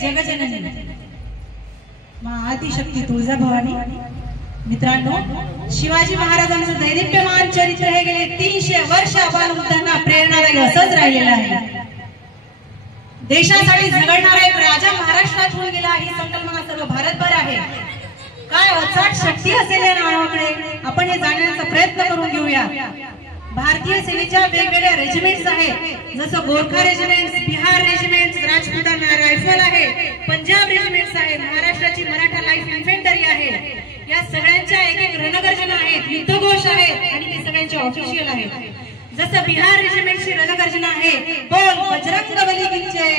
जगजननी माँ आदिशक्ती तुळजाभवानी। मित्रांनो, शिवाजी महाराजांचं दैदिप्यमान चरित्र हे गेले 300 वर्ष बालवृद्धांना प्रेरणादायी असंच राहिलेलं आहे। देशासाठी झगडणारा एक राजा महाराष्ट्रात होऊन गेला ही संकल्पना सर्व भारतभर आहे। काय अचाट शक्ती असेल या नावाकडे आपण हे जाणण्याचा प्रयत्न करून घेऊया। भारतीय सेनेच्या वेगवेगळ्या रेजिमेंट्स आहेत, जसं Gorkha regiment, Bihar regiment, Rajputana rifle आहे, पंजाब रेजिमेंट्स आहे, महाराष्ट्राची मराठा लाईफ इन्फेंटरी आहे। या सगळ्यांच्या एक एक रणगर्जना आहेत, युद्धघोष आहेत आणि ते सगळ्यांचे ऑफिशियल आहेत। जसं बिहार रेजिमेंटची रणगर्जना आहे, बोल बजरंगबली की जय।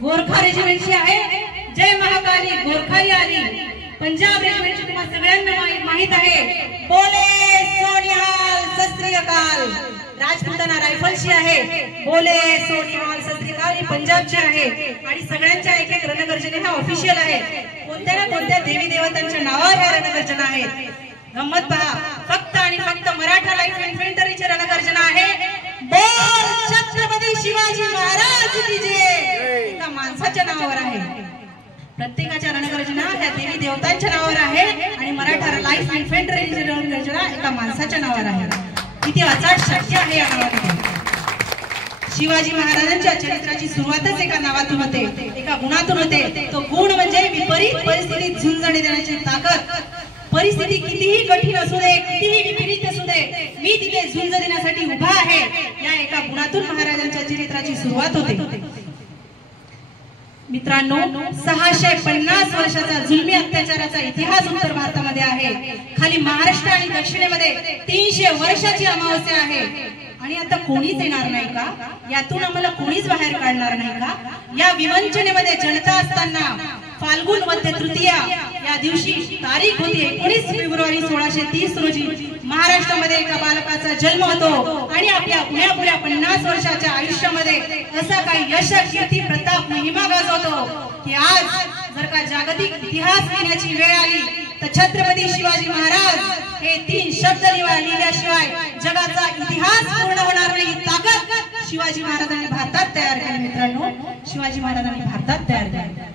गोरखा रेजिमेंटची आहे, जय महाकाली गोरखाली आली। पंजाब रेजिमेंटची तुम्हाला सगळ्यांना माहित आहे, बोले सोनिहाल सत श्री अकाल। राजपुताना रायफलची आहे, बोले सोनिहाल सत श्री अकाल, पंजाबची आहे। आणि सगळ्यांच्या एक एक रणगर्जना ह्या ऑफिशियल आहे। कोणत्या ना कोणत्या देवी देवतांच्या नावावर ह्या रणगर्जना आहेत। गंमत पहा, फक्त आणि फक्त मराठा लाईफ इन्फेंटरीची रणगर्जना आहे, बोल छत्रपती शिवाजी महाराज की जय। एका माणसाच्या नावावर आहे। प्रत्येकाच्या रणगर्जना ह्या देवी देवतांच्या नावावर आहे आणि मराठा लाईफ इन्फेंटरीची रणगर्जना एका माणसाच्या नावावर आहे। किती अचाट शक्ती आहे या नावामध्ये। शिवाजी महाराजांच्या चरित्राची सुरुवातच एका नावातून होते, एका गुणातून होते। तो गुण म्हणजे विपरीत परिस्थितीत झुंजणे देण्याची ताकद। परिस्थिती कितीही कठीण असू दे, कितीही विपरीत असू दे, मी तिथे झुंज देण्यासाठी उभा आहे, या एका गुणातून महाराजांच्या चरित्राची सुरुवात होते। मित्रांनो, 650 वर्षाचा जुलमी अत्याचाराचा इतिहास उत्तर भारतामध्ये आहे। खाली महाराष्ट्र आणि दक्षिणेमध्ये 300 वर्षाची अमावस्या आहे। आणि आता कोणीच येणार नाही का? यातून आम्हाला कोणीच बाहेर काढणार नाही का? या विवंचनेमध्ये जनता असताना फाल्गुन मध्य तृतीया या दिवशी तारीख होती 19 फेब्रुवारी 1630 रोजी महाराष्ट्रामध्ये एका बालकाचा जन्म होतो। आणि आपल्या पुण्या 50 वर्षाच्या आयुष्यामध्ये असा काही यश, कीर्ती, प्रताप, महिमा गाजवतो की आज जर का जागतिक इतिहास लिहिण्याची वेळ आली तर छत्रपती शिवाजी महाराज हे 3 शब्द लिहिल्याशिवाय जगाचा इतिहास पूर्ण होणार नाही। ताकद शिवाजी महाराजांनी भारतात तयार केली। मित्रांनो, शिवाजी महाराजांनी भारतात तयार केली।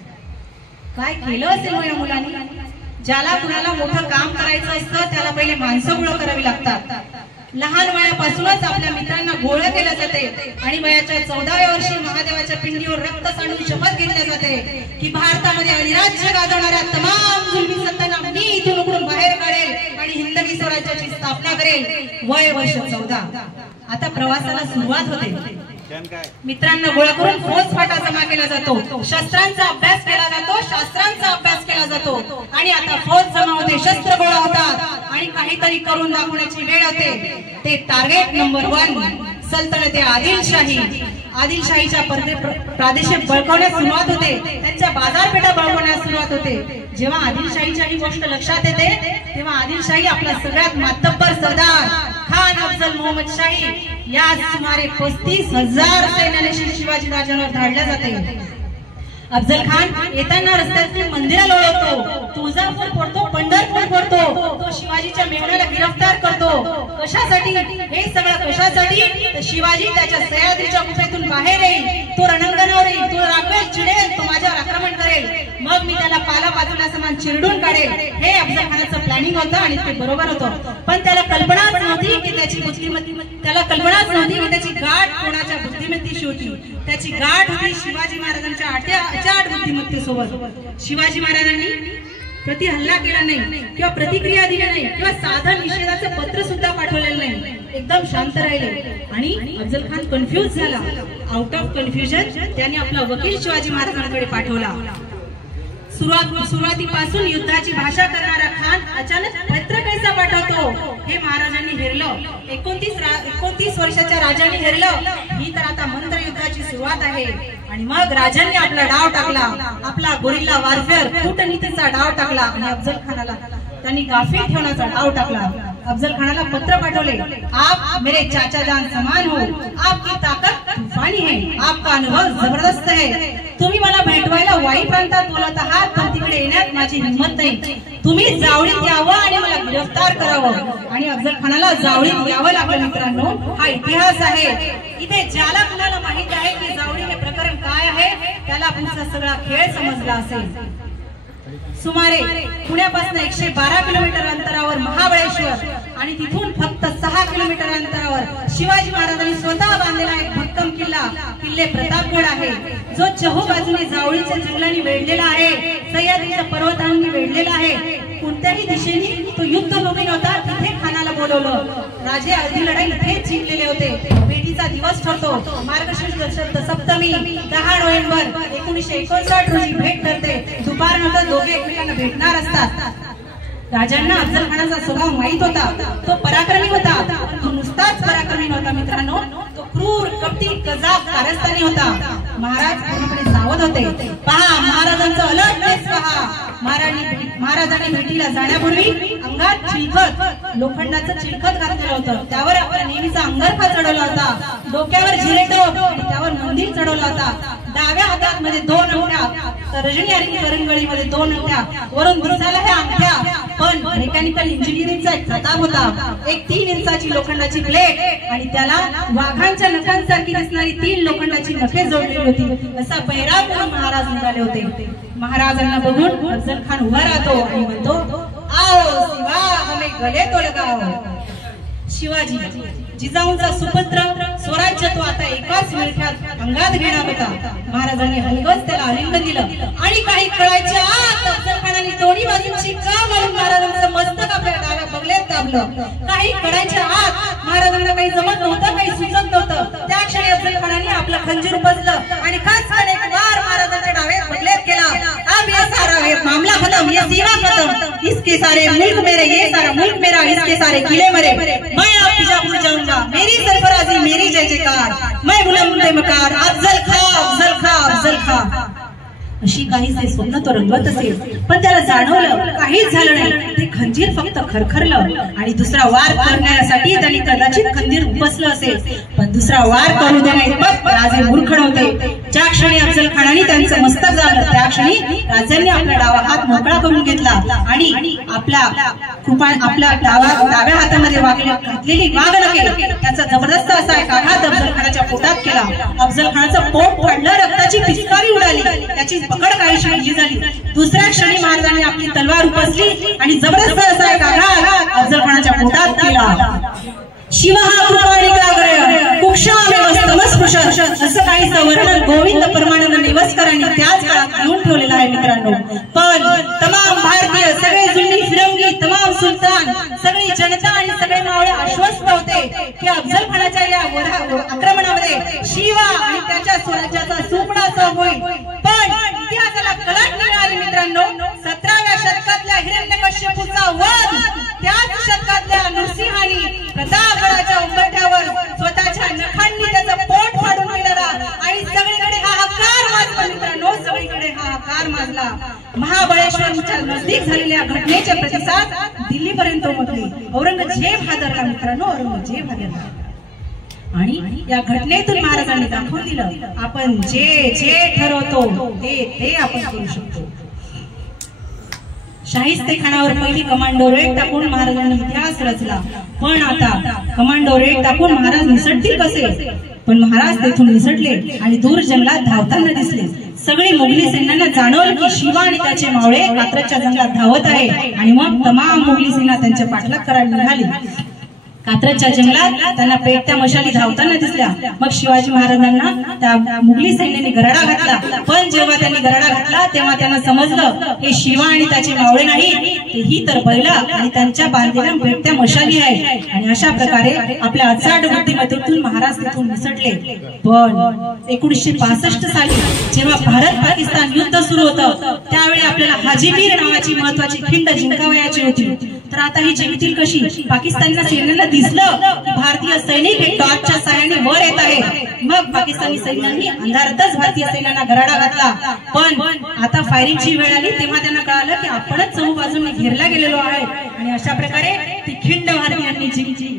काय केलं असेल या मुलांनी? ज्याला कुणाला मोठं काम करायचं असतं त्याला पहिले माणसं गोळा करावी लागतात। लहान वयापासूनच आपल्या मित्रांना गोळा केलं जाते आणि वयाच्या 14व्या वर्षी महादेवाच्या पिंडीवर रक्त सांडून शपथ घेतली जाते की भारतामध्ये अधिराज्य गाजवणाऱ्या तमाम जुलमी सत्तांना मी इथून उकडून बाहेर काढेल आणि हिंदवी स्वराज्याची स्थापना करेल। वय वर्ष 14। आता प्रवासाला सुरुवात होते। मित्रांना गोळा करून फौज फाटा जमा केला जातो, शस्त्रांचा अभ्यास केला जातो, शास्त्रांचा अभ्यास केला जातो आणि आता फौज जमा होते, शस्त्र गोळा होतात आणि काहीतरी करून दाखवण्याची वेळ होते। ते टार्गेट नंबर 1 सल्तनते आदिलशाही। आदिलशाहीच्या प्रादेशिक बळकवण्यास सुरुवात होते, त्यांच्या बाजारपेठा बळकवण्यास सुरुवात होते। जेव्हा आदिलशाहीची ही गोष्ट लक्षात येते तेव्हा आदिलशाही आपला सगळ्यात मातब्बर सरदार खान अफजल मोहम्मद शाही या सुमारे 35,000 सैन्याने शिवाजी राजांवर धाडल्या जाते। अफजल खान येताना रस्त्यातून मंदिराला ओळखतो, तुळजापूर फोडतो, पंढरपूर फोडतो, तो शिवाजीच्या मेहुण्याला गिरफ्तार करतो। कशासाठी? हे सगळं कशासाठी? तर शिवाजी त्याच्या सह्याद्रीच्या गुफेतून बाहेर येईल, तो रणांगणावर येईल, तो रागवेल, चिडेल, तो माझ्यावर आक्रमण करेल, मग मी त्याला पाला पाचोळ्या समान चिरडून काढेल। हे अफजल खानाचं प्लॅनिंग होतं आणि ते बरोबर होतं। पण त्याला कल्पनाच नव्हती की त्याची गाठ कोणाच्या बुद्धिमत्तेशी होती। त्याची गाठ होती शिवाजी महाराजांच्या अचाट बुद्धिमत्तेसोबत। शिवाजी महाराजांनी प्रति हल्ला केला नाही किंवा प्रतिक्रिया दिली नाही किंवा साधं निषेधाचं पत्र सुद्धा पाठवलेलं नाही, एकदम शांत राहिले। आणि अफजल खान कन्फ्यूज झाला। आउट ऑफ कन्फ्युजन त्याने आपला वकील शिवाजी महाराजांकडे पाठवला। सुरुवातीपासून युद्धाची भाषा करणारा खान अचानक पत्र कैसा पाठवतो हे महाराजांनी हेरलं। 29 वर्षाच्या राजांनी हेरलं, ही तर आता मंत्र युद्धाची सुरुवात आहे। आणि मग राजांनी आपला डाव टाकला, आपला गोरिल्ला वारफेअर कूटनीतीचा डाव टाकला आणि अफजल खानाला त्यांनी गाफील ठेवण्याचा डाव टाकला। अफजल खानाला पत्र पाठवले, आप मेरे चाचा जान समान हो, आपकी ताकद तूफानी है, आपका अनुभव जबरदस्त है। तुम्ही मला भेटवायला वाई प्रांतात बोलत आहात पण तिकडे येण्यात माझी हिंमत नाही, तुम्ही जावळीत यावं आणि मला गिरफ्तार करावं। आणि अफजल खानाला जावळीत यावं लागलं। मित्रांनो, हा इतिहास आहे। इथे ज्याला कुणाला माहित आहे की जावळी हे प्रकरण काय आहे त्याला पुढचा सगळा खेळ समजला असेल. सुमारे पुण्यापासून 112 किलोमीटर अंतरावर महाबळेश्वर आणि तिथून फक्त 6 किलोमीटर अंतरावर शिवाजी महाराजांनी स्वतः बांधलेला एक भक्कम किल्ले प्रतापगड आहे, जो चहूबाजूने जावळीच्या जंगलांनी वेढलेला आहे, सह्याद्रीच्या पर्वतांनी वेढलेला आहे. कोणत्याही दिशेने तो युद्धभूमी नव्हता, तिथे खानाला बोलवलं. राजे अर्धी लढाई इथेच जिंकलेले होते. भेटीचा दिवस ठरतो मार्गशीर्ष सप्तमी 10 नोव्हेंबर 1959 रोजी भेट ठरते. दुपारनंतर दोघे एकमेकांना भेटणार असतात. राजांना अफजल खानाचा स्वभाव माहित होता. तो पराक्रमी होता, तो नुसताच पराक्रमी नव्हता मित्रांनो, तो क्रूर कपटी गजाब कारस्थानी होता. महाराज पूर्णपणे सावध होते. पहा महाराजांचं अलर्टनेस पहा. महाराजांनी भेटीला जाण्यापूर्वी अंगात चिलखत लोखंडाचं चिलखत घातलेलं होतं. त्यावर आपला नेहमीचा अंगरखा चढवला होता. डोक्यावर जिरेटोप आणि त्यावर मंदिर चढवला होता. डाव्या हातात मध्ये 2 अंगठ्या, तर्जनी आणि करंगळीमध्ये 2 अंगठ्या, वरून दिसायला ह्या अंगठ्या, पण मेकॅनिकल इंजिनिअरिंगचा एक प्रताप होता. एक 3 इंचाची लोखंडाची प्लेट आणि त्याला वाघांच्या नखांसारखी दिसणारी 3 लोखंडाची नखे जोडलेली होती. असा पेहराव करून महाराज निघाले होते. महाराजांना बघून अफजल खान उभा राहतो आणि म्हणतो, आओ शिवा हमें गले तो लगाओ. शिवाजी जिजाऊंचा सुपुत्र स्वराज्य तो आता एकाच विळख्यात अंगात घेणार होता. महाराजांनी हलगच त्याला आलिंगन दिलं आणि काही कळायच्या आत अफजल खानाने दोन्ही बाजूंची का मारून महाराजांचं मस्तक आपल्या डाव्या बगलेत दाबलं. काही कळायच्या आत महाराजांना काही जमत नव्हतं, काही सुचत नव्हतं. त्या क्षणी अफजल खानाने आपलं खंजीर उपसलं आणि खास एक वार महाराजांच्या डाव्या बगलेत केला. अब ये सारा मामला खत्म, ये सीमा खत्म, इसके सारे मुल्क मेरे, ये सारा मुल्क मेरा, इसके सारे किले मेरे. मैं अब बीजापुर जाऊंगा, मेरी सरफराजी मेरी जय जयकार, मैं बुलंद मकार, अफजल खा अफजल खा अफजल खा. अशी काहीसे स्वप्न तो रंगवत असेल, पण त्याला जाणवलं काहीच झालं नाही. ते खंजीर फक्त खरखरलं आणि दुसरा वार करण्यासाठी त्यांनी कदाचित खंजीर उपसलं असेल, पण दुसरा वार करू देण्याइतपत राजे मूर्ख नव्हते. ज्या क्षणी अफजल खानाने त्यांचं मस्तक जाळलं, त्या क्षणी राजांनी आपला डावा हात मोकळा करून घेतला आणि आपल्या डाव्या हातामध्ये घातलेली वाघनखे त्याचा जबरदस्त असा एक आघात अफजल खानाच्या पोटात केला. अफजल खानाचं पोट फाडलं, रक्ताची पिचकारी उडाली, त्याची पकड काहीशी वेगळी झाली. दुसऱ्या क्षणी महाराजांनी आपली तलवार उपसली आणि जबरदस्त असा एक आघात अफजल खानाच्या पोटात केला. शिव हा कृपाणिकाग्रय कुक्षामेव स्तमस्पृश, असं काहीसं वर्णन गोविंद परमानंद नेवस्करांनी त्याच काळात लिहून ठेवलेलं आहे मित्रांनो. पण तमाम भारतीय, सगळे जुनी फिरंगी, तमाम सुलतान, सगळी जनता आणि सगळे मावळे आश्वस्त होते की अफजल खानाच्या या आक्रमणामध्ये शिवा आणि त्याच्या स्वराज्याचा सुपडा होईल. पण इतिहासाला कलाट मिळाली मित्रांनो. 17व्या शतकातल्या हिरण्यकश्यपूचा वध त्याच शतकातल्या नरसिंहानी प्रतापगडाच्या उंबरठ्यावर स्वतःच्या नखांनी त्याचं पोट फाडून गेलेला आणि सगळीकडे हाहाकार माजला मित्रांनो, सगळीकडे हाहाकार माजला. महाबळेश्वरच्या नजदीक झालेल्या घटनेचे प्रतिसाद दिल्लीपर्यंत उमटले. औरंगजेब हादरला मित्रांनो, औरंगजेब हादरला. आणि या घटनेतून महाराजांनी दाखवून दिलं, आपण जे जे ठरवतो ते आपण करू शकतो. शाहिस्तेखानावर पहिली कमांडो रेड टाकून महाराजांनी इतिहास रचला. पण आता कमांडो रेड टाकून महाराज निसटतील कसे? पण महाराज तेथून निसटले आणि दूर जंगलात धावताना दिसले. सगळी मुघली सैन्यांना जाणवलं की शिवा आणि त्याचे मावळे कात्रजच्या जंगलात धावत आहे आणि मग तमाम मुघली सेना त्यांच्या पाठलाग करायला निघाली. कात्रजच्या जंगलात त्यांना पेटत्या मशाली धावताना दिसल्या. मग शिवाजी महाराजांना त्या मुघली सैन्याने गराडा घातला. पण जेव्हा त्यांनी गराडा घातला तेव्हा त्यांना समजलं हे शिवा आणि त्याचे मावळे नाही, तेही तर बैला आणि त्यांच्या बांधलेल्या पेटत्या मशाली आहे. आणि अशा प्रकारे आपल्या अचाट बुद्धिमत्तेतून महाराज तिथून निसटले. पण 1965 साली जेव्हा भारत पाकिस्तान युद्ध सुरू होतं त्यावेळी आपल्याला हाजीपीर नावाची महत्वाची खिंड जिंकावयाची होती. तर आता ही जिंकतील कशी? पाकिस्तानच्या सैन्याला दिसलं की भारतीय सैनिक हे टॉर्चच्या साहाय्याने वर येत आहे. मग पाकिस्तानी सैन्यांनी अंधारातच भारतीय सैन्यांना गराडा घातला. पण आता फायरिंगची वेळ आली तेव्हा त्यांना कळालं की आपणच चहूबाजूने घेरला गेलेलो आहे. आणि अशा प्रकारे ती खिंड भारतीयांनी जिंकली.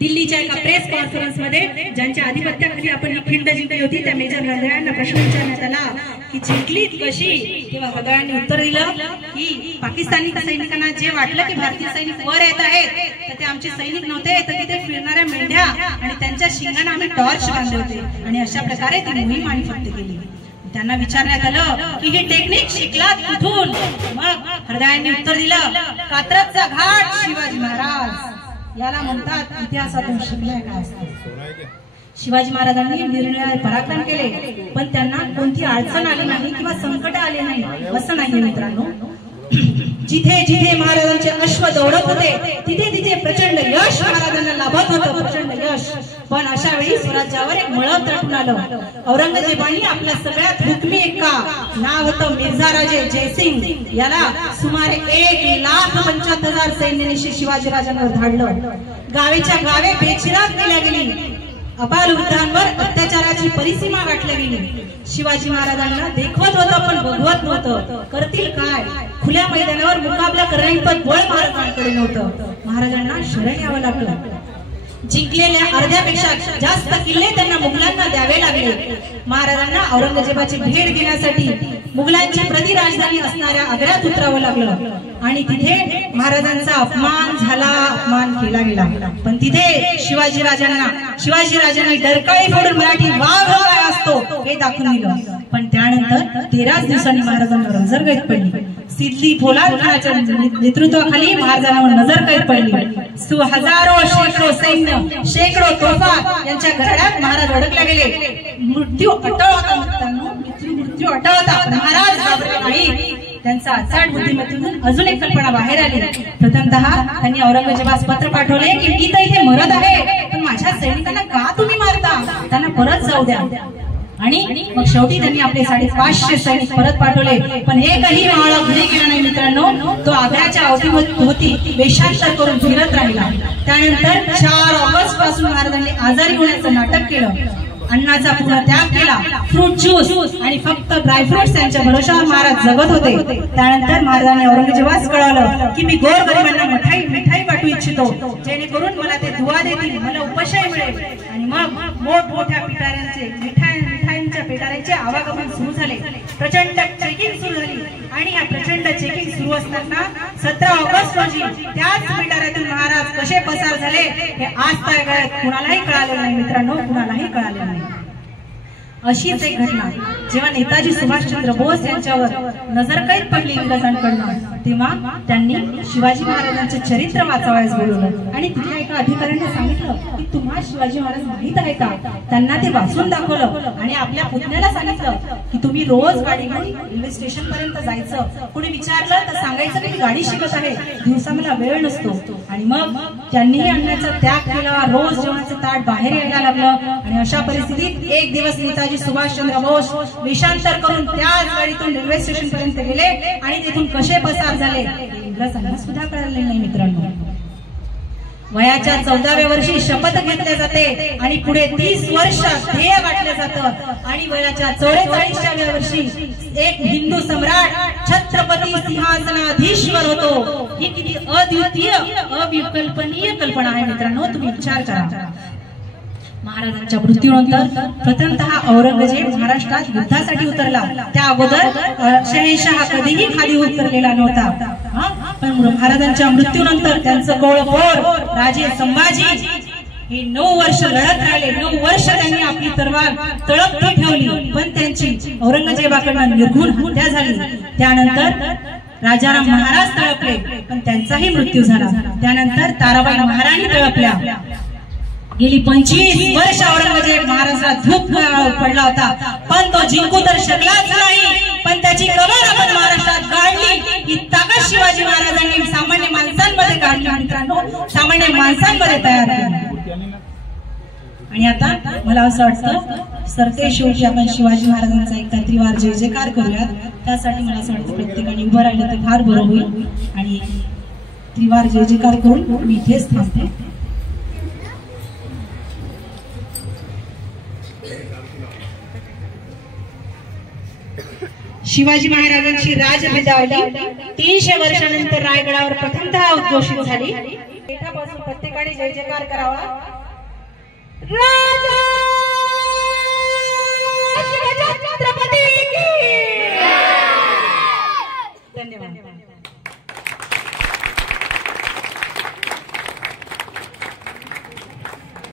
दिल्लीच्या एका प्रेस कॉन्फरन्स मध्ये ज्यांच्या आधिपत्याखाली आपण ही खिंड जिंकली होती त्या मेजर हृदयांना प्रश्न विचारण्यात आला की जिंकलीत कशी? तेव्हा हृदयांनी उत्तर दिलं की पाकिस्तानी सैनिकांना जे वाटलं की भारतीय सैनिक वर येत आहेत तर तिथे आमचे सैनिक नव्हते तर तिथे फिरणाऱ्या मेंढ्या आणि त्यांच्या शिंगांना आम्ही टॉर्च बांधले होते आणि अशा प्रकारे ती मोहीम आम्ही फक्त केली. त्यांना विचारण्यात आलं की ही टेक्निक शिकलात कुठून? मग हृदयांनी उत्तर दिलं, कात्रजचा घाट शिवाजी महाराज याला म्हणतात इतिहासातून शिकलाय काय असतं. शिवाजी महाराजांनी निर्णय पराक्रम केले पण त्यांना कोणती अडचण आली नाही किंवा संकट आले नाही असं नाही मित्रांनो. जिथे जिथे महाराजांचे अश्व दौडत होते तिथे तिथे प्रचंड यश महाराजांना लाभत होतं, प्रचंड यश. पण अशा वेळी स्वराज्यावर एक मळभ दाटून आलं. औरंगजेबाने आपल्या सगळ्यात हुकमी एक्का नाव होतं मिर्झा राजे जयसिंग याला सुमारे 1,75,000 सैन्यानिशी शिवाजी राजांवर धाडलं. गावेच्या गावे बेचिराग केल्या गेली. अबाल वृद्धांवर अत्याचाराची परिसीमा गाठली गेली. शिवाजी महाराजांना देखवत होतं पण बघवत नव्हतं. करतील काय? खुल्या मैदानावर मुकाबला करण्याइतपत बळ महाराजांकडे नव्हतं. महाराजांना शरण यावं लागलं. जिंकलेल्या अर्ध्यापेक्षा जास्त किल्ले त्यांना मुघलांना द्यावे लागले. महाराजांना औरंगजेबाची भेट घेण्यासाठी मुघलांची प्रति राजधानी असणाऱ्या आग्र्यात उतरावं लागलं आणि तिथे महाराजांचा अपमान केला गेला. पण तिथे शिवाजी राजांनी डरकाळी फोडून मराठी वाघ काय असतो हे दाखवून दिलं. पण त्यानंतर 13 दिवसांनी महाराजांवर नजरकैद पडली. सिद्धी पोलाद खानाच्या नेतृत्वाखाली महाराजांवर नजरकैद पडली. हजारो शेकडो सैन्य शेकडो तोफा यांच्या घरात महाराज अडकले गेले. मृत्यू अटळ होता. मृत्यू अटळ होता. महाराज घाबरले नाही. त्यांचा अचाट बुद्धिमत्तेतून अजून एक कल्पना बाहेर आली. प्रथमतः त्यांनी औरंगजेबास पत्र पाठवले की मी तर इथे मरत आहे पण माझ्या सैनिकांना का तुम्ही मारता? त्यांना परत जाऊ द्या. आणि मग शेवटी त्यांनी आपले 550 सैनिक परत पाठवले. पण एकही मावळा घरी गेला नाही मित्रांनो. तो आग्र्याच्या अवतीभोवती वेषांतर करून फिरत राहिला. त्यानंतर 4 ऑगस्ट पासून महाराजांनी आजारी होण्याचं नाटक केलं. अन्नाचा पूर्ण त्याग केला. फ्रूट ज्यूस आणि फक्त ड्रायफ्रुट्स यांच्या भरोशावर महाराज जगत होते. त्यानंतर महाराजांनी औरंगजेबास कळवलं की मी गोरगरिबांना मिठाई वाटू इच्छितो जेणेकरून मला ते दुवा देतील, मला उपशय मिळेल. आणि मग मोठमोठ्या पिटाऱ्यांचे मिठाईंच्या पिटाऱ्यांचे आवागमन सुरू झाले. प्रचंड चेकिंग सुरू झाली आणि या प्रचंड चेकिंग सुरू असताना 17 ऑगस्ट रोजी त्याच पिटाऱ्यातून महाराज कसे पसार झाले हे आज तागायत कुणालाही कळाले नाही मित्रांनो, कुणालाही कळाले नाही. अशीच एक घटना जेव्हा नेताजी सुभाषचंद्र बोस यांच्यावर नजरकैद पडली इंग्रजांकडून तेव्हा त्यांनी शिवाजी महाराजांचे चरित्र वाचावयास बोलवलं आणि तिथल्या एका अधिकाऱ्याने सांगितलं की तुम्हाला शिवाजी महाराज माहित आहे का? त्यांना ते वाचून दाखवलं आणि आपल्या पुतण्याला सांगितलं की तुम्ही रोज गाडी घेऊन रेल्वे स्टेशन पर्यंत जायचं. कुणी विचारलं तर सांगायचं की गाडी शिकत आहे, दिवसा मला वेळ नसतो. आणि मग त्यांनीही अन्नाचा त्याग केला. रोज जेवणाचं ताट बाहेर यायला लागलं आणि अशा परिस्थितीत एक दिवस नेताजी सुभाषचंद्र बोस वेषांतर करून त्याच गाडीतून रेल्वे स्टेशन पर्यंत गेले आणि तेथून कसे पसार झाले इंग्रजांना सुद्धा कळले नाही मित्रांनो. वयाच्या 14व्या वर्षी शपथ घेतली जाते आणि पुढे 30 वर्ष ध्येय गाठले जातं आणि वयाच्या 44व्या वर्षी एक हिंदू सम्राट छत्रपती सिंहासनाधीश्वर होतो. ही किती अद्वितीय अविकल्पनीय कल्पना आहे मित्रांनो, तुम्ही विचार करा. महाराजांच्या मृत्यूनंतर प्रथमतः औरंगजेब महाराष्ट्रात युद्धासाठी उतरला. त्या अगोदर शहेनशाह कधीही खाली उतरलेला नव्हता. पण महाराजांच्या मृत्यूनंतर त्यांचं कोळपोर राजे संभाजी हे 9 वर्ष लढत राहिले. 9 वर्ष त्यांनी आपली तलवार तळपती ठेवली पण त्यांची औरंगजेबाकडून निर्घुण हत्या झाली. त्यानंतर राजाराम महाराज तळपले पण त्यांचाही मृत्यू झाला. त्यानंतर ताराबाई महाराणी तळपल्या. गेली 25 वर्ष औरंगजेब महाराष्ट्रात धूप पडला होता पण तो जिंकू तर शकलाच नाही. पण त्याची कबर आपण महाराष्ट्रात गाडली. ही ताकद शिवाजी महाराजांनी सामान्य माणसांमध्ये काढली मित्रांनो, सामान्य माणसांमध्ये तयार केली. आणि आता मला असं वाटतं सरते शेवटी आपण शिवाजी महाराजांचा एक त्रिवार जय जयकार करूयात. त्यासाठी मला असं वाटतं प्रत्येकाने उभं राहिलं तर फार बरं होईल आणि त्रिवार जय जयकार करून मी इथेच थांबते. शिवाजी महाराजांची राजविदावली 300 वर्षानंतर रायगडावर प्रथमतः उद्घोषित झाली. पेठापासून प्रत्येकाने जय जयकार करावा. राजा छत्रपती की धन्यवाद.